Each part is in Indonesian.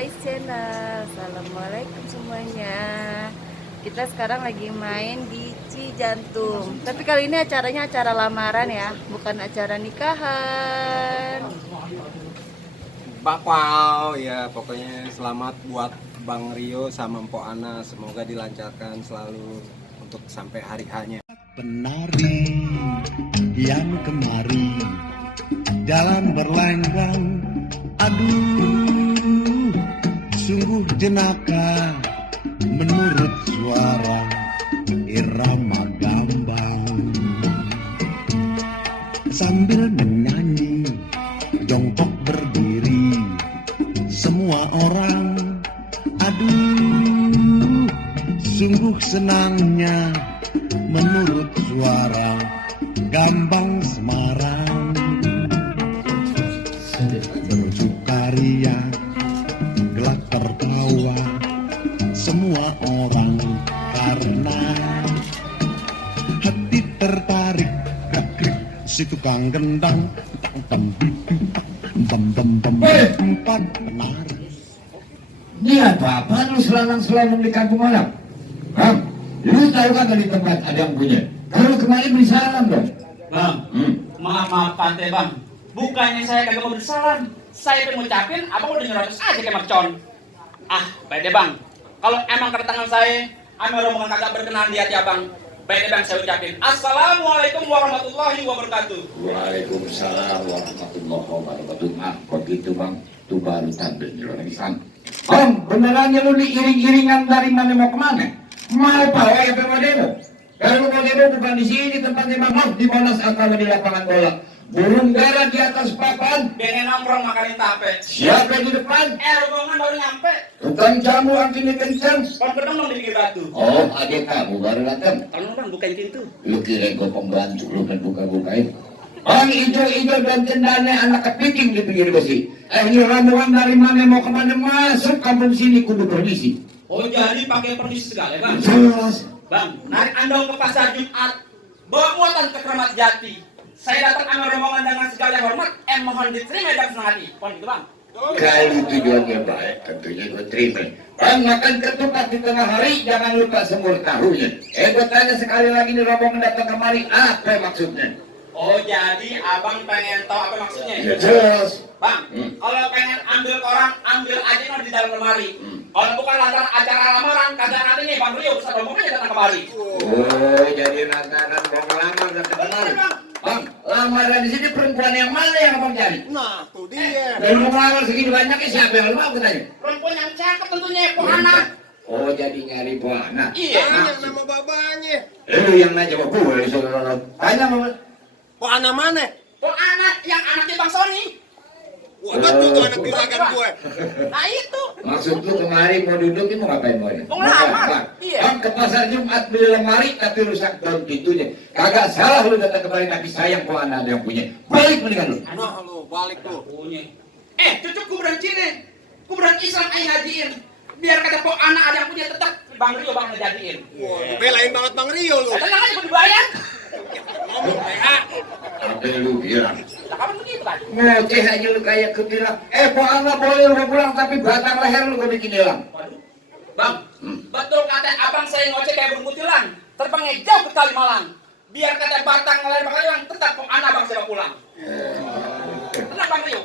Ais Channel. Assalamualaikum semuanya. Kita sekarang lagi main di Cijantung. Tapi kali ini acaranya acara lamaran ya, bukan acara nikahan. Bakpao ya, pokoknya selamat buat Bang Rio sama Mpok Ana, semoga dilancarkan selalu untuk sampai hari hanya. Penari yang kemari jalan berlenggang, aduh sungguh jenaka menurut suara irama gambang. Sambil menyanyi jongkok berdiri semua orang, aduh sungguh senangnya menurut suara gambang Semarang. Bersukaria gelak tertawa semua orang karena hati tertarik si tukang gendang empat penari. Ini apa lu selanang-selanang di kampung malam? Hah? Lu tahu kan di tempat ada yang punya? Kalau kemarin beri salam dong. Bang, maaf Pak Bang. Bukannya saya kagak mau bersalam. Saya pengen ngucapin, abang udah nyeratus aja kayak mercon. Baik deh bang. Kalau emang kedatangan saya, ama rombongan kagak berkenan di hati abang. Baik deh bang, saya ucapin. Assalamualaikum warahmatullahi wabarakatuh. Waalaikumsalam warahmatullahi wabarakatuh. Begitu bang, itu baru tampil di luar sana. Bang, benerannya lu diiring-iringan dari mana mau kemana? Mau pawai apa mau demo? Kalau mau demo bukan di sini tempatnya bang, di Monas atau di lapangan bola. Burung dara di atas papan. Pengen nongkrong makanin tape. Siapa yang di depan? Rombongan baru nyampe. Tukang jamu anginnya kencang. Bang gedong dong di pinggir batu. Oh, adik kamu baru datang. Tolong bang bukain pintu. Lu kira gue pembantu lu kan buka-bukain. Bang ijo-ijo dan cendana anak kepiting di pinggir besi. Ini rombongan dari mana mau kemana masuk kampung sini kudu permisi. Oh jadi pakai permisi segala ya bang? Jelas. Bang, narik andong ke pasar Jumat. Bawa muatan ke Keramat Jati. Saya datang sama rombongan dengan segala hormat, mohon diterima dan senang hati. Pohon gitu bang. Kalau tujuannya baik, tentunya gue terima. Bang, makan ketupat di tengah hari, jangan lupa semur tahunya. Gue tanya sekali lagi nih rombongan datang kemari, apa maksudnya? Oh, jadi abang pengen tahu apa maksudnya? Ya jelas. Bang, kalau pengen ambil koran, ambil aja nol di dalam lemari. Kalau bukan lantaran acara lamaran, kagak nanti nih Bang Rio bersama rombongannya datang kemari. Oh, jadi lantaran mau ngelamar datang kemari. Bang, lamaran di sini perempuan yang mana yang abang cari? Nah, tuh dia. Dan mau ngelamar segini banyaknya siapa yang lu mau katanya? Perempuan yang cakep tentunya, Po Ana. Oh, jadi nyari Bu Ana. Iya. Tanya nama babanya. Lu yang nanya sama gue, saudara. Tanya sama Kok anak mana? Po Ana yang anaknya Bang Sony. Wah, betul tuh anak juragan gue. Nah itu. maksud lu kemari mau duduk ini mau ngapain mau ini? Mau ngelamar. Iya. Bang, ke pasar Jumat beli lemari tapi rusak daun pintunya. Kagak salah lu datang kemari tapi sayang kalau ada yang punya. Balik mendingan lu. Nah, lu balik tuh. Punya. Cucu kuburan Cine. Kuburan Islam aing hajiin. Biar kata Po Ana ada yang punya tetap Bang Rio bang ngejadiin. Wah, belain banget Bang Rio lu. Tenang aja, gue dibayar. Ngomong PA. Apa lu bilang? Lah kapan begitu kan? Ngoceh aja lu kayak kebilang. Po Ana boleh lu pulang tapi batang leher lu gue bikin hilang. Waduh. Bang, betul kata abang saya ngoceh kayak burung kutilang. Terbangnya jauh ke Kalimalang. Biar kata batang leher bakal hilang, tetap Po Ana bang saya pulang. Tenang Bang Rio.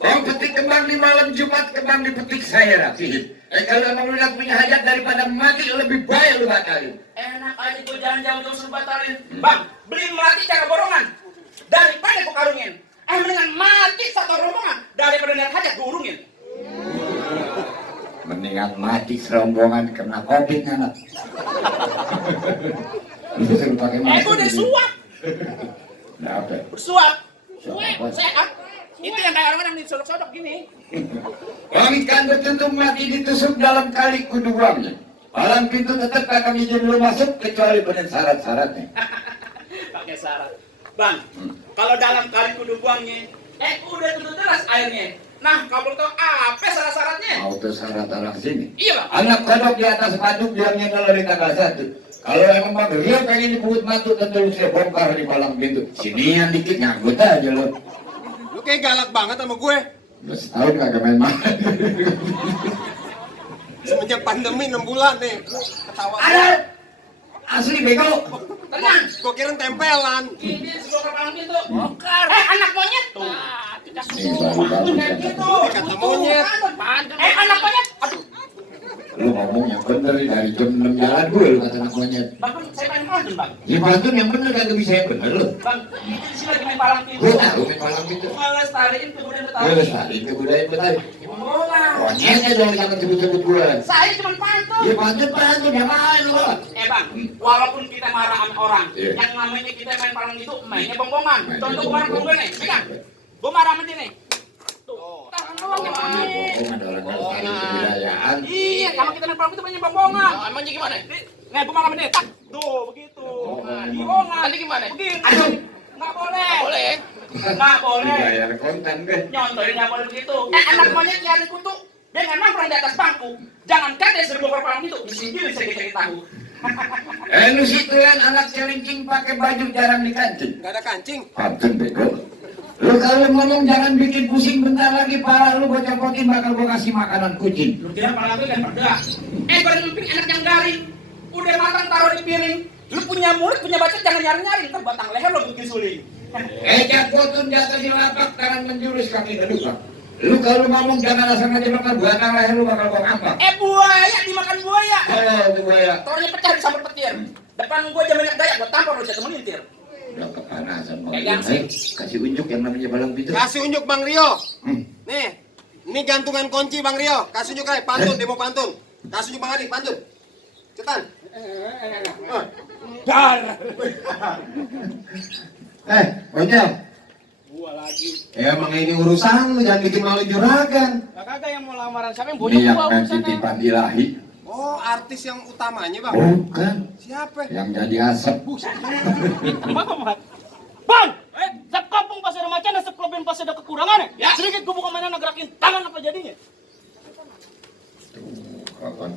Kau petik kembang di malam Jumat, kembang dipetik saya rapihin. Kalau emang lu udah punya hajat daripada mati lebih baik lu batalin. Enak aja gue jalan jauh-jauh suruh batalin. Bang, beli melati cara borongan. Daripada gue karungin. Mendingan mati satu rombongan daripada lihat hajat gue urungin. Mendingan mati serombongan kena covid anak. Lu suruh pakai masker. Gue udah suap. Nah, apa? Bersuap. Suap. Sehat. Itu yang kayak orang-orang disodok-sodok gini. Kami kan bertentu mati ditusuk dalam kali kudu buangnya. Palang pintu tetap kami izin lu masuk kecuali benar syarat-syaratnya. Pakai syarat. Bang, kalau dalam kali kudu buangnya, udah tentu deras airnya. Nah, kamu tahu apa syarat-syaratnya? Auto syarat arah sini. Iya bang. Anak kodok di atas batu bilangnya kalau di tanggal 1. Kalau emang Bang Rio pengen dipukul batu tentu lu saya bongkar di palang pintu. Sini yang dikit nyangkut aja lo. Lu kayak galak banget sama gue. Udah setahun kagak main-main. Semenjak pandemi 6 bulan nih. Ketawa. Ada asli bego. Tenang. Gua kira tempelan. Ini sebelum kepala pintu. Bongkar. Anak monyet. Tuh. Ini baru-baru Gitu. Kata monyet. Anak monyet. Aduh. lu ngomong yang bener dari jam 6 jalan gue lu kata anak monyet. Bang, saya pengen pantun, Bang. Ya pantun yang bener kagak bisa yang bener lu. Bang, ini di sini lagi main palang pintu. Gue tahu main palang pintu. Melestariin kebudayaan Gue Betawi. lestari kebudayaan Betawi. Bola. Monyetnya dong jangan sebut-sebut gue. Saya cuma pantun. Ya pantun yang lain lu. Bang, walaupun kita marah sama orang, Iya. yang namanya kita main palang itu mainnya bongbongan. Contoh kemarin gue nih, pegang. Gue marah sama dia nih. Tuh, tahan doang yang main. Bohong ada orang lestari kebudayaan. Iya, sama kita main palang itu mainnya bongbongan. Emangnya gimana? Nih, gue marah sama dia. Tak, tuh begitu. Bongbongan. Tadi gimana? Begitu. Aduh, nggak boleh. Nggak boleh. Nggak boleh. Dibayar konten deh. Nyontohin nggak boleh begitu. Anak monyet nyari kutu. Dia nggak nongkrong di atas bangku. Jangan dia sering bawa palang itu. Di sini saya tahu. Lu situ kan anak celincing pakai baju jarang dikancing. Gak ada kancing. Pantun bego. Lu kalau ngomong jangan bikin pusing bentar lagi pala lu gua copotin bakal gua kasih makanan kucing. Lu kira palang itu kan perda. Baru ngemping anak yang garing. Udah matang taruh di piring. Lu punya mulut, punya bacot jangan nyari-nyari. Ntar batang leher lo bikin suling. Capotun jatuh di lapak tangan menjurus kaki keduka. Lu kalau ngomong jangan asal aja bakal batang leher lu bakal gua kampak. Buaya dimakan buaya. Oh buaya. Taunya pecah disambar petir. Depan gua jam minyak gaya, gua tampar lu jatuh melintir. Udah kepanasan Bang. Pegang Rio. Kasih unjuk yang namanya balang pintu. Kasih unjuk Bang Rio. Hmm. Nih, ini gantungan kunci Bang Rio. Kasih unjuk aja, pantun, demo pantun. Kasih unjuk Bang Adi, pantun. Cetan. Dar. Ojel. Gua lagi. Ya emang ini urusan lu, jangan bikin malu juragan. Lah kagak yang mau lamaran siapa yang Ini bonyok yang gua main urusannya. titipan ilahi. Oh, artis yang utamanya Bang. Bukan. Siapa? Yang jadi asap. Bang, setiap kampung pasti ada macan dan setiap kelebihan pasti ada kekurangan ya. Sedikit gue bukan mainan gerakin tangan apa jadinya. Kapan?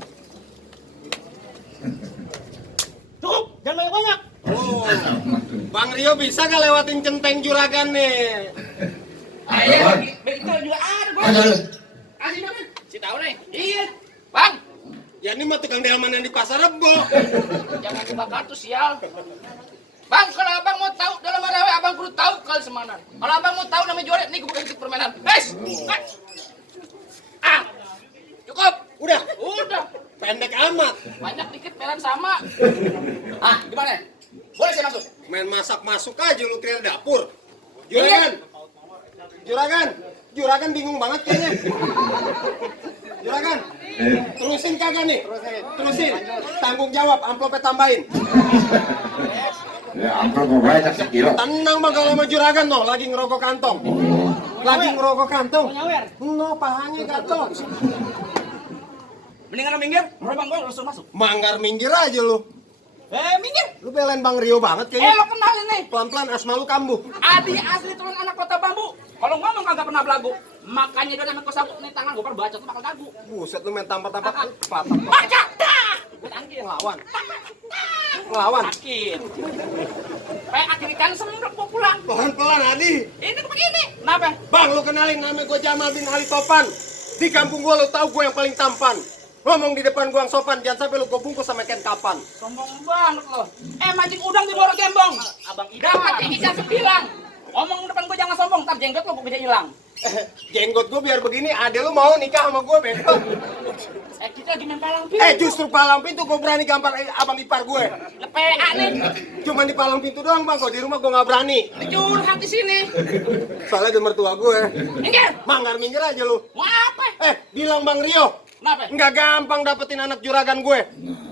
Cukup, jangan banyak-banyak. Oh, Bang Rio bisa gak lewatin centeng juragan nih? Ayo, begitu juga ada gua. Ada lu. Kasih dong, si tahu nih. Iya. Bang, Ya ini mah tukang delman yang di pasar Rebo. jangan buka kartu sial. Bang, kalau abang mau tahu dalam arawe abang perlu tahu kali semanan. Kalau abang mau tahu namanya juara, nih gue bukan ikut permainan. Cukup. Udah, Udah. pendek amat. Banyak dikit peran sama. Gimana? Boleh saya masuk? Main masak masuk aja lu kira dapur. Juragan. Juragan. Juragan bingung banget kayaknya. Juragan. Terusin kagak nih? Terusin. Tanggung jawab, amplopnya tambahin. Ya amplop mau banyak sekilo. Tenang Bang kalau sama juragan no, lagi ngerokok kantong. Lagi ngerokok kantong. Nyawer. No, pahanya gatel. Mendingan lo minggir, bang gue langsung masuk. Manggar minggir aja lu. Minggir. Lu belain Bang Rio banget Lo kayaknya. kenalin nih. Pelan-pelan asma lu kambuh. Adi asli turun anak kota bambu. Kalau ngomong kagak pernah belagu. Makanya dia namanya kosabuk nih tangan gue baca tuh bakal gagu. Buset lu main tampar-tampar patah. Baca. Gue tangkil. Ngelawan. Ngelawan. Sakit. Kayak akhirnya kan semua gue pulang. Pelan-pelan Adi. Ini tuh begini. Kenapa? Bang lu kenalin nama gue Jamal bin Ali Topan. Di kampung gua lu tahu gue yang paling tampan. Ngomong di depan gua yang sopan, jangan sampai lu gua bungkus sama ikan kapan. Sombong banget lo. Mancing udang di bawah gembong. Abang dapat ikan sebilang. Ngomong depan gue jangan sombong, ntar jenggot lo gue bisa hilang. Jenggot gua biar begini, ade lu mau nikah sama gua bego. Kita lagi main palang pintu. Justru palang pintu gua berani gampar abang ipar gue. PA nih. Cuman di palang pintu doang bang, kok di rumah gua nggak berani. Curhat di sini. Soalnya ada mertua gue. Minggir. Manggar minggir aja lu. Mau apa? Bilang Bang Rio, Kenapa? nggak gampang dapetin anak juragan gue.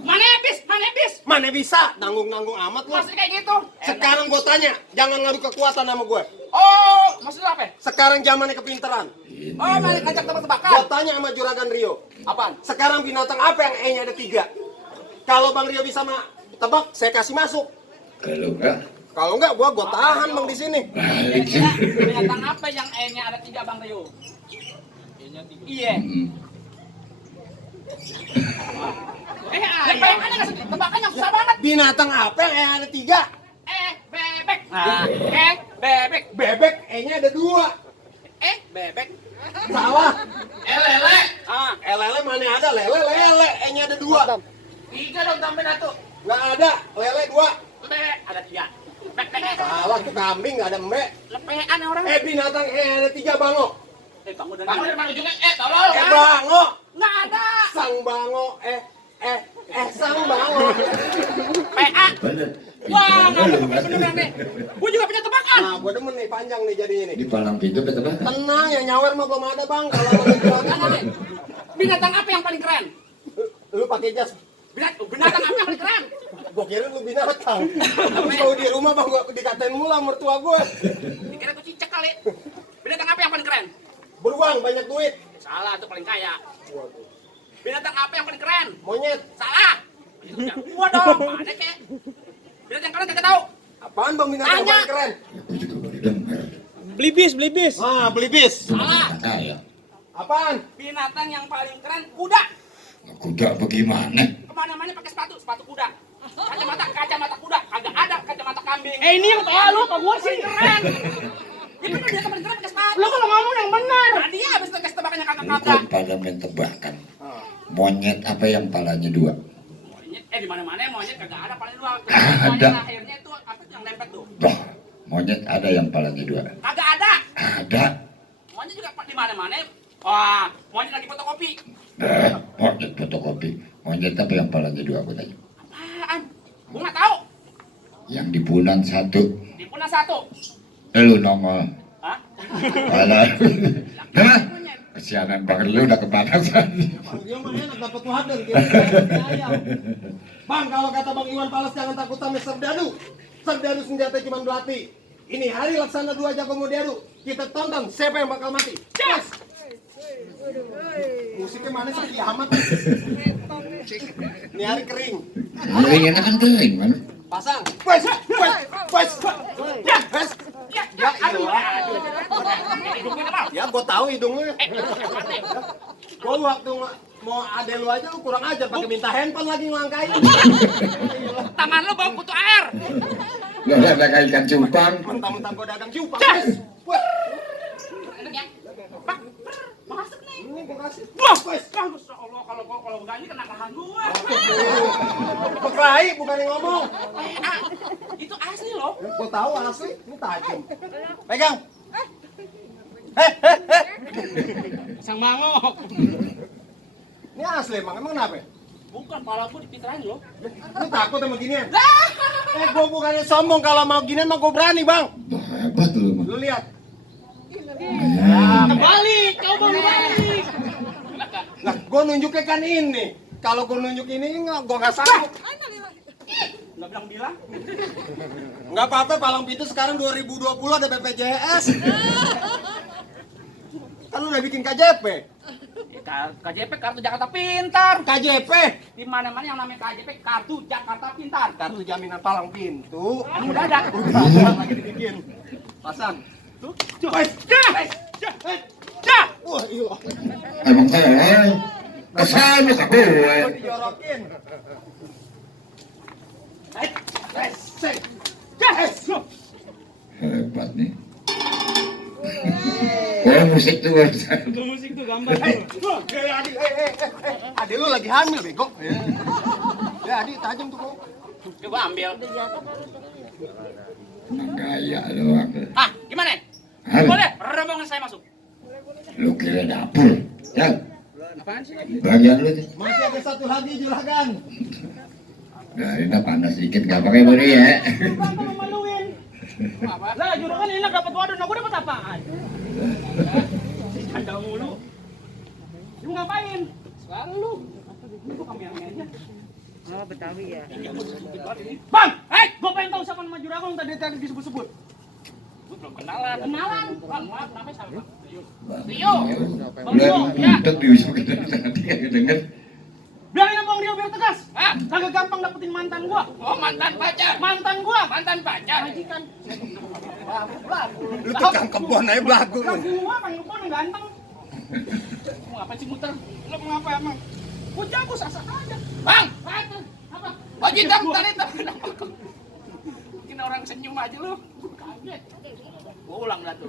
Mana habis? Mana habis? Mana bisa, nanggung-nanggung amat lu. Masih kayak gitu. Sekarang gua tanya, jangan ngadu kekuatan sama gue. Oh, maksudnya apa? Sekarang zamannya kepinteran. Oh, malah ngajak tebak-tebakan. Gua tanya sama juragan Rio, Apaan? sekarang binatang apa yang E-nya ada 3? Kalau Bang Rio bisa tebak, saya kasih masuk. Kalau enggak, Kalau enggak, gua tahan Bang di sini. balik. Kira-kira binatang apa yang E-nya ada 3 Bang Rio? Iya. Tebakannya nggak sedih. Tebakannya susah banget. Binatang apa yang E ada 3? Bebek. Bebek. Bebek E-nya ada 2. Bebek. Salah. Lele. Ah, Lele mana ada lele, E-nya ada 2. 3 dong tambahin satu. Nggak ada, lele 2. Le, ada 3. Mek. Salah tuh kambing nggak ada embek. Lepean orang. Binatang ada 3 bango. bangun dari Bangun dari mana ujungnya? Tolong. Bango. Nggak ada. Sang bango. Sang bango. PA. Bener. Wah, nggak beneran nih. Gue juga punya tebakan. Nah, gua demen nih panjang nih jadinya nih. Di palang pintu ketebak. Tenang ya nyawer mah belum ada bang. Kalau mau dijual Binatang apa yang paling keren? lu pakai jas. Binatang apa yang paling keren? Gua kira lu binatang. Terus kalau di rumah bang gua dikatain mulu sama mertua gua. Dikira tuh cicak kali. Binatang apa yang paling keren? Beruang banyak duit. Salah, tuh paling kaya. Binatang apa yang paling keren? Monyet. Salah. Gua dong. Ada kek. Binatang yang keren kagak tahu. Apaan bang binatang yang Tanya. paling keren? Aku juga baru dengar. Blibis. Ah, beli bis. Salah. Kaya. Apaan? Binatang yang paling keren kuda. Kuda bagaimana? Kemana-mana pakai sepatu kuda. Kacamata kuda. Kagak ada kacamata kambing. Ini yang tahu lu apa gua sih? Keren. Itu kan dia paling keren pakai sepatu. Lu kalau ngomong yang benar. Tadi habis tes tebakannya Bukan kagak-kagak. pada main tebakan. Monyet apa yang palanya 2? Monyet, di mana-mana monyet kagak ada paling dua. Ada. Akhirnya itu apa tuh yang lempet tuh? Bah, monyet ada yang palanya 2. Kagak ada. Ada. Monyet juga di mana-mana. Wah, monyet lagi fotokopi. Monyet fotokopi. Monyet apa yang palanya 2 aku tanya? Apaan? Gua nggak tahu. Yang di punan 1. Di punah 1. Lu nongol. Hah? Pala. Hah? Monyet. Kesianan banget lu udah kepanasan. Bang Iwan mah enak dapat wadah kira ayam. Bang, kalau kata Bang Iwan Pales jangan takut sama serdadu. Serdadu senjata cuma belati. Ini hari laksana 2 jago modern. Kita tonton siapa yang bakal mati. Yes. Musiknya mana sih kiamat? Ini hari kering. Kering enak kan kering man. Pasang. Wes. Ya, wes. Ya, aduh. Ya, gua tahu hidungnya. Gua waktu mau ade lu aja lu kurang ajar pakai minta handphone lagi ngelangkain. Tangan lu bau kutu air. Lu ada kayak ikan cupang. Mentang-mentang gua dagang cupang. Wes. Wah, Enak ya? Pak, masuk nih. ini gua kasih. Wah, wes. Masya Allah, kalau enggak ini kena lahan gua. Peklahi bukan yang ngomong. Itu asli loh. Gua tahu asli, ini tajam. Pegang. Sang bango. Ini asli emang kenapa? Bukan, pala gua dipiterain loh. Lu takut sama ginian? Gua bukannya sombong kalau mau ginian mah gua berani, Bang. Bah, hebat lu mah. Lu lihat. Balik, coba balik. Lah, gua nunjuknya kan ini. Kalau gua nunjuk ini gua nggak sanggup. Nggak bilang-bilang. Nggak apa-apa, palang pintu sekarang 2020 ada BPJS. Kan lu udah bikin KJP. KJP Kartu Jakarta Pintar. KJP. Di mana-mana yang namanya KJP Kartu Jakarta Pintar. Kartu jaminan palang pintu. Udah ada. Udah lagi dibikin. Pasang. Tuh. Wes. Wah, iya. Emang saya kesana ke gue. Gua dijorokin. Hebat nih. Oh, musik tuh. Itu musik tuh gambar. Adik lu lagi hamil, bego. Ya, adik tajam tuh kok. Coba ambil. Emang gaya doang. Ah, gimana? Hah? Boleh, rombongan saya masuk. Lu kira dapur? Ya, Apaan sih? bagian lu tuh. Masih ada satu lagi juragan. Nah, ini panas dikit nggak pakai bodi ya. Bang, kamu maluin. Apa? Lah, juragan enak dapat waduh, nah gua dapat apaan? Canda mulu. Lu ngapain? Suara lu. Ini gua kamera aja. Oh, Betawi ya. Bang, gua pengen tahu siapa nama juragan tadi disebut-sebut. Gua belum kenalan. Kenalan. Bang, maaf, namanya siapa? Rio. Bang Rio, ya. Udah diusukin tadi kagak denger. Biarin Bang Rio biar tegas. Hah? Kagak gampang dapetin mantan gua. Oh, mantan pacar. Mantan gua. Mantan pacar. Majikan. Lu tukang kebon aja belagu lu. Kan gua kan gua yang ganteng. Mau ngapain sih muter? Lu mau apa emang? Gua jago sasa aja. Bang, Apa? baju hitam tadi bikin orang senyum aja lu. Kaget. Gua ulang dah tuh.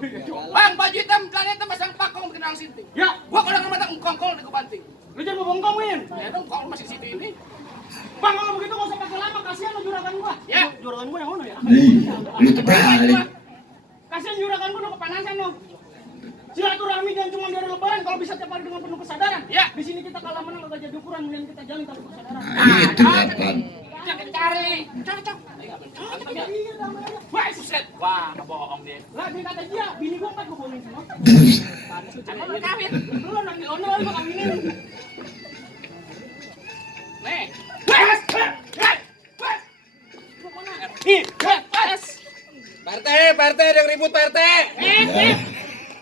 Bang, baju hitam kalian tuh pasang pakong bikin orang sinting. Ya, Gua kalau nggak mata engkong-kong di kebanting. lu jangan bongkongin. Ya dong, engkong masih situ ini. Bang, kalau begitu nggak usah pakai lama, kasihan lo juragan gua. Ya. Juragan gua yang mana ya? Lu terbalik. Kasihan juragan gua udah kepanasan lo. Silaturahmi jangan cuma dari lebaran, kalau bisa tiap hari dengan penuh kesadaran. Ya. Di sini kita kalah menang gak jadi ukuran, mending kita jalin tanpa kesadaran. Nah, itu kapan? Jangan cari. Cocok. Iya, damai aja. Wah, suset. Wah, bohong deh. Lah, dia kata dia, bini gua 4 gua bohongin semua. Emang lu kawin? Belum, nanti ono lagi gua kawinin. Nih. Wes. Nih, Wes. Pak RT ada yang ribut Pak RT.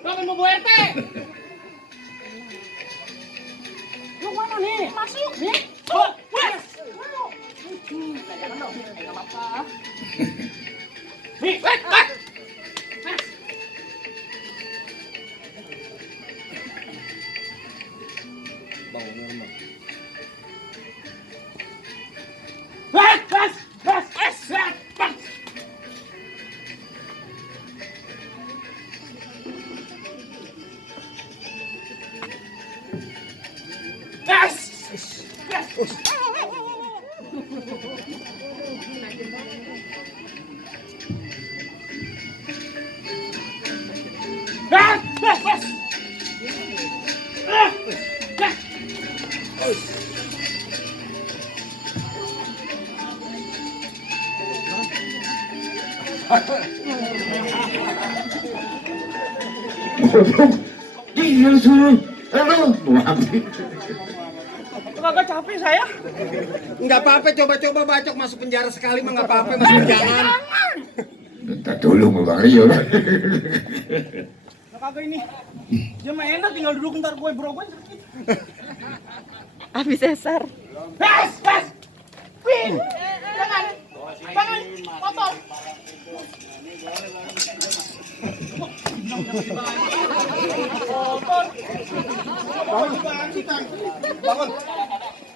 lo kan mau RT. Lu mana nih? Masuk. Nih. Oh, wes. Jangan dong. Enggak apa-apa. Nih, Wes. Dia suruh. Halo, kagak capek saya. Nggak apa-apa, coba-coba bacok masuk penjara sekali mah nggak apa-apa, masuk jangan. minta tolong sama Bang Rio. Nah, kagak ini. Dia mah enak tinggal duduk ntar gue bro gue sakit. Habis sesar. Bes. Wih. Jangan. Kotor.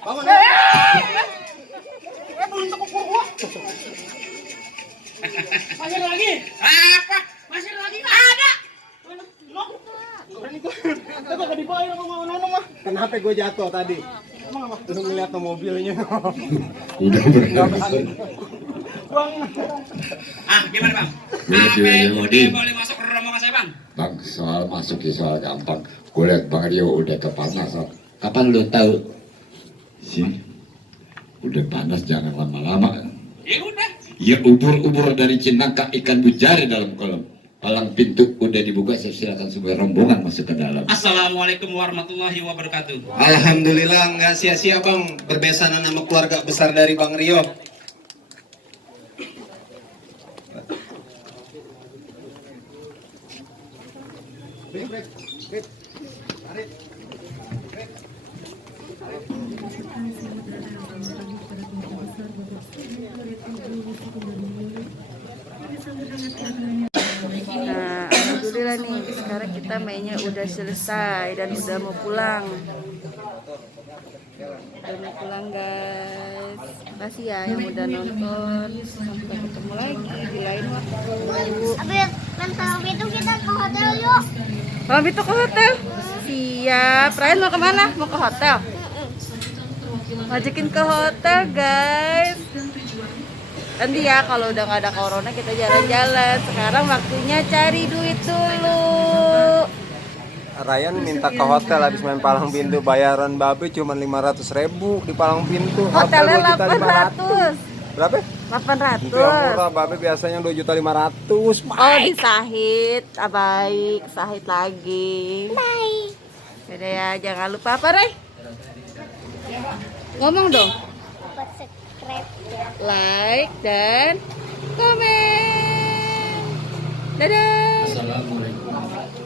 Bangun. Belum terkukur gua. Masih ada lagi? Apa? Masih ada lagi? Ada. Lo? Berani gua. Tapi kagak dibayar sama nono mah. Kenapa gue jatuh tadi? Emang apa? Lu ngeliat tuh mobilnya. Udah berhasil. Bang. Gimana bang? Boleh masuk ke rombongan saya bang? Bang, soal masuk ya soal gampang. Gue liat Bang Rio udah kepanasan. Kapan lu tahu? Sini. Udah panas jangan lama-lama. Ya udah. Ya ubur-ubur dari Cinangka ikan bujari dalam kolam. Palang pintu udah dibuka, saya silakan semua rombongan masuk ke dalam. Assalamualaikum warahmatullahi wabarakatuh. Alhamdulillah nggak sia-sia Bang berbesanan sama keluarga besar dari Bang Rio. Nah, alhamdulillah nih, sekarang kita mainnya udah selesai dan udah mau pulang. Udah mau pulang guys. Makasih ya yang udah nonton. Sampai ketemu lagi di lain waktu. Abis mental itu kita ke hotel yuk. Kalau itu ke hotel? Siap. Ryan mau kemana? Mau ke hotel? Ngajakin ke hotel guys. Nanti ya kalau udah nggak ada corona kita jalan-jalan. Sekarang waktunya cari duit dulu. Ryan minta ke hotel habis main palang pintu, bayaran babe cuma 500.000 di palang pintu. Hotelnya 800. Berapa? 800. Itu yang murah, babe biasanya 2.500.000. Oh di Sahid, baik, Sahid lagi. Bye. Yaudah ya, jangan lupa apa Ray? Ngomong dong. Buat subscribe ya. Like dan komen. Dadah. Assalamualaikum.